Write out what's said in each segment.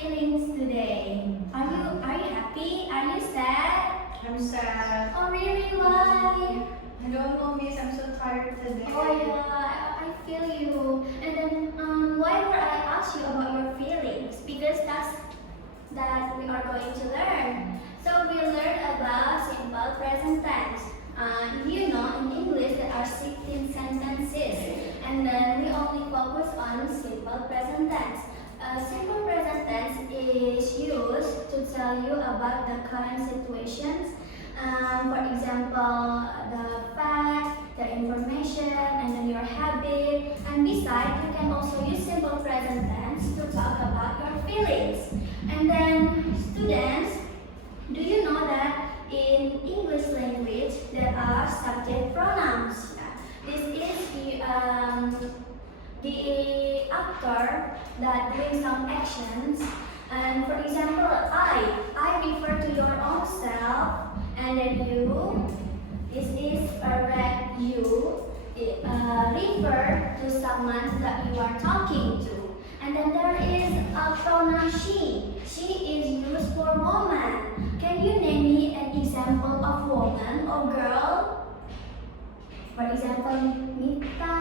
feelings today? Are you happy? Are you sad? I'm sad. Oh really? Why? I don't know, miss. I'm so tired today. Oh yeah, I feel you. And then why would I ask you about your feelings? Because that we are going to learn. So we learn about simple present tense. You know, in English there are 16 sentences, and then we only focus on simple present tense. Simple present tense is used to tell you about the current situations. For example, the fact, the information, and then your habit. And besides, you can also use simple present tense to talk about your feelings. And then, students, do you know that in English language there are subject pronouns? This is the actor that doing some actions. And for example, I refer to your own self, and then you. This is you. Refer to someone that you are talking to. And then there is a pronoun she. She is used for woman. Can you name me an example of woman or girl? For example, Mita,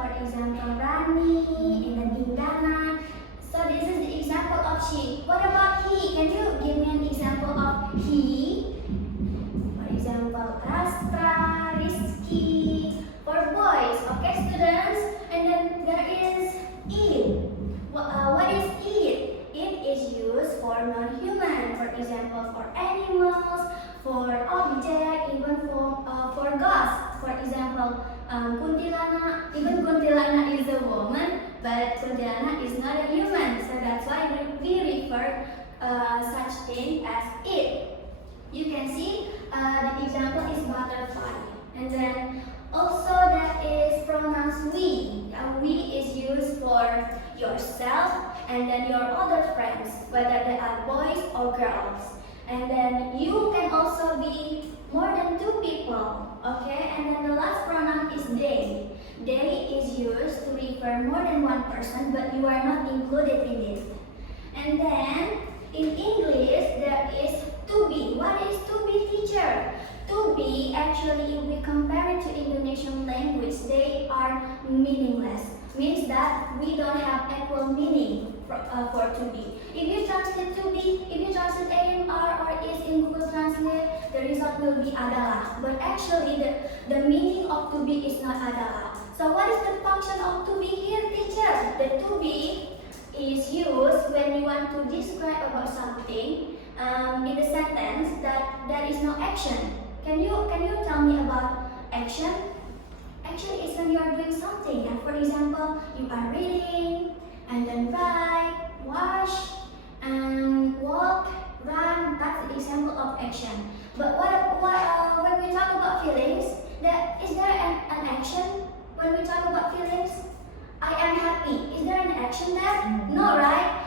for example, Rani, and then Indana. So this is the example of she. What about he? Can you give me an example of he? For example, Astra, Rizky, for boys. Okay, students? And then there is it. What is it? It is used for non-human. For example, for animals, for object, even for ghosts. For example, kuntilana. Even kuntilana is a woman, but kuntilana is not a human. So that's why we refer such thing as it. You can see the example is butterfly. And then also there is pronouns we. We is used for yourself and then your other friends, whether they are boys or girls. And then you can also be more than 2 people. Okay? And then the last pronoun is they. They is used to refer more than 1 person, but you are not included in it. And then in English there is to be. What is to be, teacher? To be, actually, if we compare it to Indonesian language, they are meaningless. Means that we don't have equal meaning for to be. If you translate to be, if you translate AMR or is in Google Translate, the result will be adalah. But actually, the meaning of to be is not adalah. So what is the function of to be here, teacher? The to be is used when you want to describe about something in the sentence that there is no action. Can you tell me about action? Action is when you are doing something. And for example, you are reading, and then write, wash, and walk, run. That's the example of action. But when we talk about feelings, is there an action when we talk about feelings? I am happy. Is there an action there? No, right?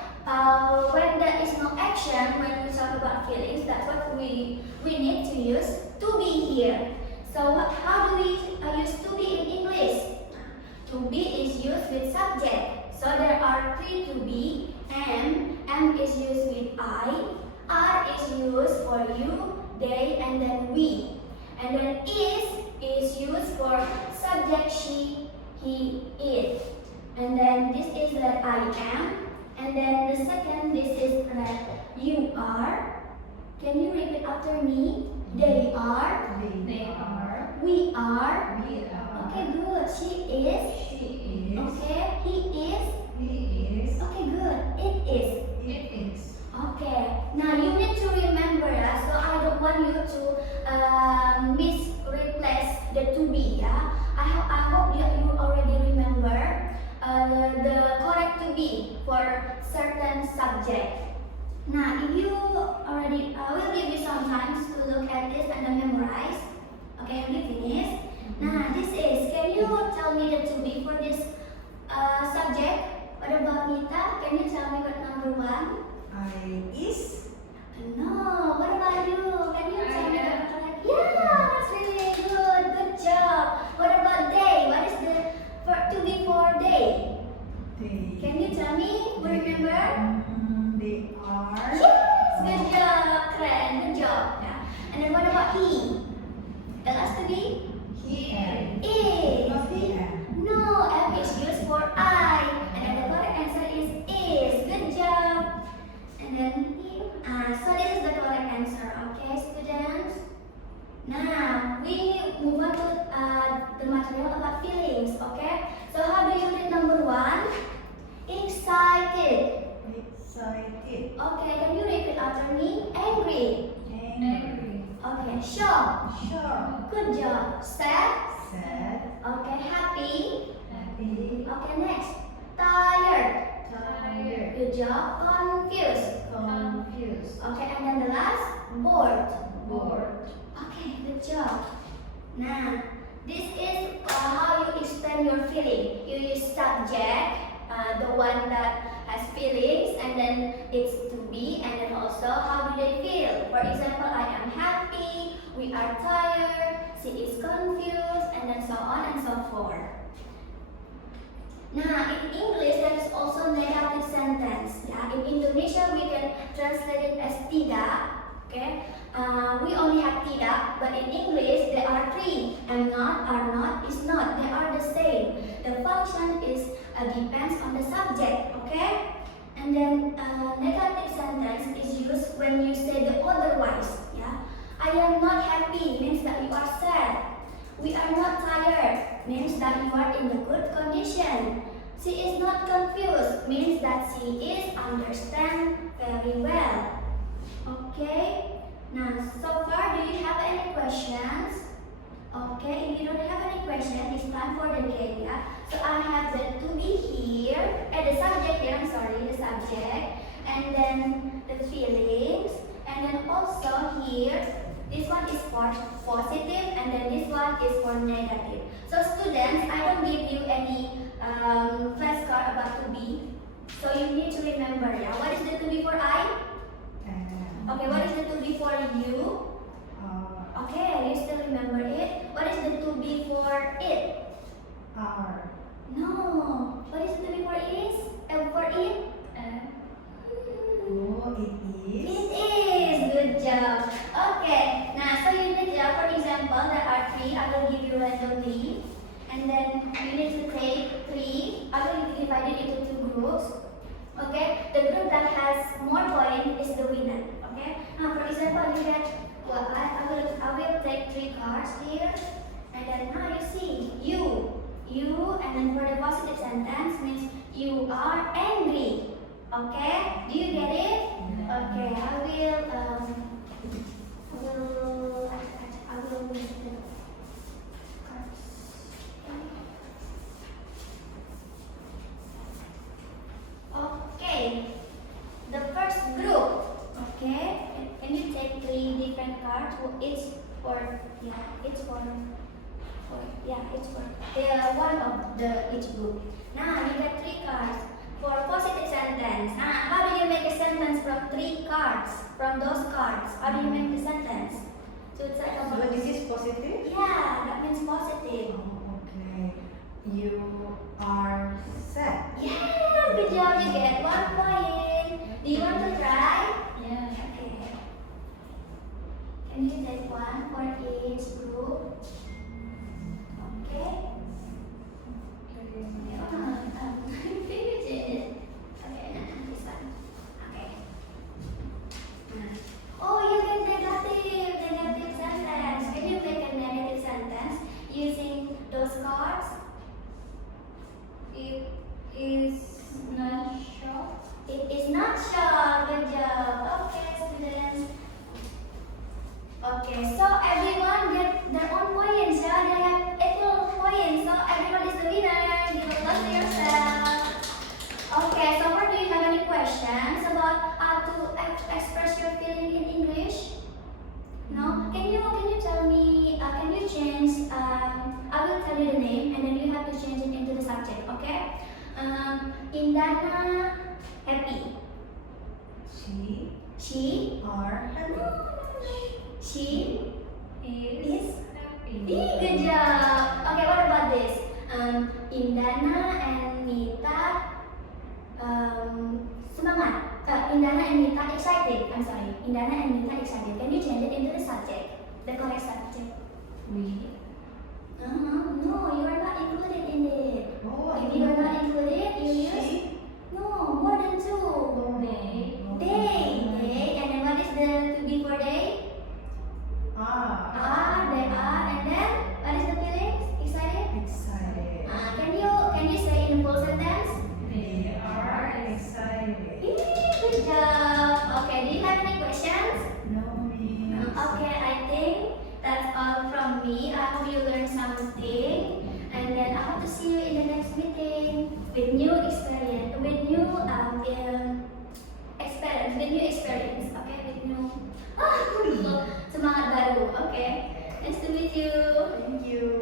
When there is no action, when we talk about feelings, that's what we need to use to be here. So how do we use to be in English? To be is used with subject. So there are 3 to be. M is used with I. R is used for you, they, and then we. And then is used for subject she, he, it. And then this is that I am. And then the second, this is that you are. Can you repeat after me? They are. They are. We are. We are. Okay, good. She is. She is. Okay, he is. He is. Okay, good. It is. It is. Okay. Now you need to remember that. So I don't want you to replace the to be. Yeah. I hope you already remember the correct to be for certain subject. Now, if you already, I will give you some time to look at this and then memorize. Okay, have you finished? Now, this is, can you tell me the to be for this subject? What about Nita? Can you tell me what number 1? I is. No, what about you? Can you tell me I am. what correct? Yeah, that's really good. Good job. What about day? What is the to be for day? They. Can you tell me? Remember? They he. Tell us to be Here. is. Not here. No, F is used for I. And then the correct answer is. Good job. And then so this is the correct answer. Okay, students. Now we move on to the material about feelings. Okay. So how do you read number 1? Excited. Excited. Okay, can you repeat after me? Angry. Angry. Okay, shocked. Shocked. Good job. Sad. Sad. Okay, happy. Happy. Okay, next. Tired. Tired. Good job. Confused. Confused. Okay, and then the last, bored. Bored. Okay, good job. Now, this is how you explain your feeling. You use subject, the one that has feelings, and then it's to be, and then also how do they feel. For example, I am happy, we are tired, she is confused, and then so on and so forth. Now, in English, there is also negative sentence. Yeah, in Indonesia, we can translate it as tidak. Okay, we only have tidak, but in English there are 3. Am not, are not, is not. They are the same. The function is depends on the subject. Okay, and then negative sentence is used when you say the otherwise. Yeah, I am not happy means that you are sad. We are not tired means that you are in a good condition. She is not confused means that she is understand very well. Okay. Now, so far, do you have any questions? Okay, if you don't have any question, it's time for the game, yeah? So I have the to be here, the subject here, I'm sorry, the subject, and then the feelings, and then also here, this one is for positive, and then this one is for negative. So students, I don't give you any flashcard about to be, so you need to remember, yeah? What is the to be for I? Okay, what is the to be for you? Okay, you still remember it? What is the to be for it? Are. No. What is the to be for is? For it? Oh, it is. It is. Good job. Okay. Now, so you need, for example, there are 3. I will give you randomly. And then you need to take 3. I will divide it into 2 groups. Okay. The group that has more points is the winner. Okay. Now, for example, you get. Well, I will take 3 cards here, and then now you see you, and then for the positive sentence means you are angry. Okay, do you get it? Okay, I will make the cards. Okay, the first group. Okay, can you take 3 different cards? Each for it's for one of the each group. Now you get 3 cards for positive sentence. Now how do you make a sentence from 3 cards? From those cards, how do you make the sentence? So it's like So this is positive? yeah, that means positive. Oh, okay. You are sad. Yeah, good job. You get 1 point. Do you want to try? Yeah. Okay. Can you take 1 for each group? Okay. Okay, this one. Okay. Oh, you get negative sentence. Can you make a negative sentence using those cards? It is not sure. It is not sure. Good job. Okay, students. Okay, so everyone get their own points. Yeah, they have equal points. So everyone is the winner. Give applause to yourself. Okay, so far do you have any questions about how to express your feeling in English? No? Can you tell me? Can you change? I will tell you the name, and then you have to change it into the subject. Okay? Indana happy. She Are happy. She is happy. good job. Okay, what about this? Indana and Nita semangat. Indana and Nita excited. I'm sorry. Indana and Nita excited. Can you change it into the subject? the correct subject. We. No, you are not included in it. Oh, If you are not included, you use she. no more than two. Oh, They, no. and then what is the to be for they? They are, and then what is the feelings? Excited? Excited. Can you say in a full sentence? They are excited. Good job. Okay, do you have any questions? No, miss. Okay, I think that's all from me. I hope you learned something, and then I hope to see you in the next meeting with new experience, with new experience. Okay, with new semangat baru. Okay, nice to meet you. Thank you.